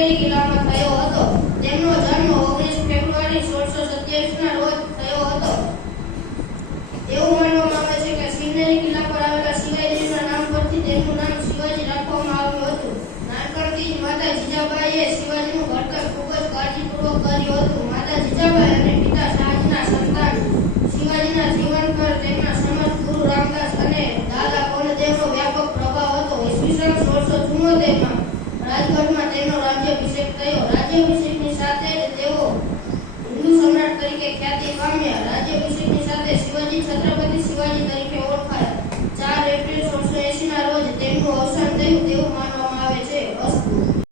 સિંગેરી કિલ્લામાં થયો હતો. તેમનો જન્મ 19 ફેબ્રુઆરી 1627 ના રોજ થયો હતો. એવું માનવામાં આવે છે કે સિંગેરી કિલ્લા પર આવેલા શિવાજીના નામ પરથી તેમનું નામ શિવાજી રાખવામાં આવ્યું હતું. નાનપણથી જ માતા જીજાબાઈએ શિવાજીનું ઘડતર ખૂબ જ કાળજીપૂર્વક કર્યું હતું. માતા જીજાબાઈ અને પિતા શાહજીના સંતાન શિવાજીના જીવન પર તેમના સમર્થ ગુરુ રામદાસ અને દાદા કોલદેવનો વ્યાપક પ્રભાવ હતો. ઈસવીસન 1674માં રાજગઢમાં તેમનો રાજ્યાભિષેક થયો. રાજ્યાભિષેકની સાથે જ તેઓ હિન્દુ સમ્રાટ તરીકે ખ્યાતિ પામ્યા. રાજ્યાભિષેકની સાથે શિવાજી છત્રપતિ શિવાજી તરીકે ઓળખાયા. 4 એપ્રિલ 1680 ના રોજ તેમનું અવસાન થયું તેવું